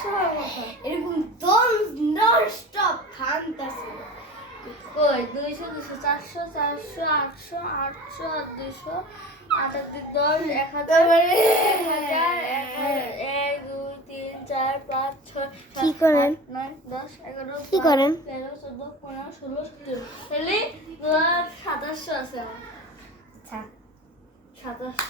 হওয়ার মতো এরকম দম নন স্টপ থামতাছিল কই দুইশো দুশো চারশো চারশো আটশো আটশো দুইশো আটাত্তর দশ এক হাজার এক হাজার এক দুই তিন চার পাঁচ ছয় কি করেন? নয় দশ এগারো কি করেন? তেরো চোদ্দ পনেরো ষোলো সতেরো তাহলে সাতাশশো আছে আমার। আচ্ছা। সাতাশশো।